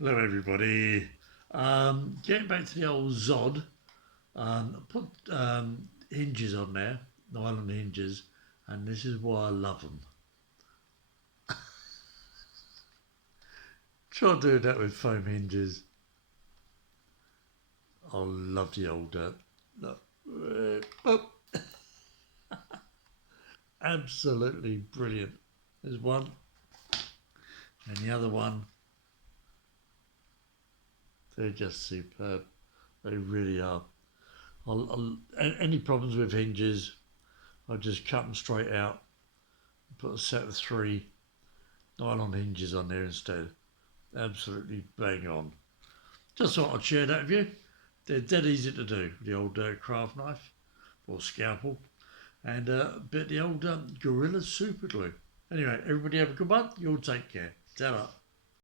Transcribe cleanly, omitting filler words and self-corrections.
Hello everybody. Getting back to the old Zod, I put hinges on there, nylon hinges, and this is why I love them. Try doing that with foam hinges. I love the old look, oh, absolutely brilliant. There's one, and the other one, they're just superb. They really are. Any problems with hinges, I'll just cut them straight out, put a set of 3 nylon hinges on there instead. Absolutely bang on. Just thought I'd share that with you. They're dead easy to do with the old craft knife or scalpel and a bit of the old Gorilla super glue. Anyway, everybody have a good one. You all take care. Ta-ra.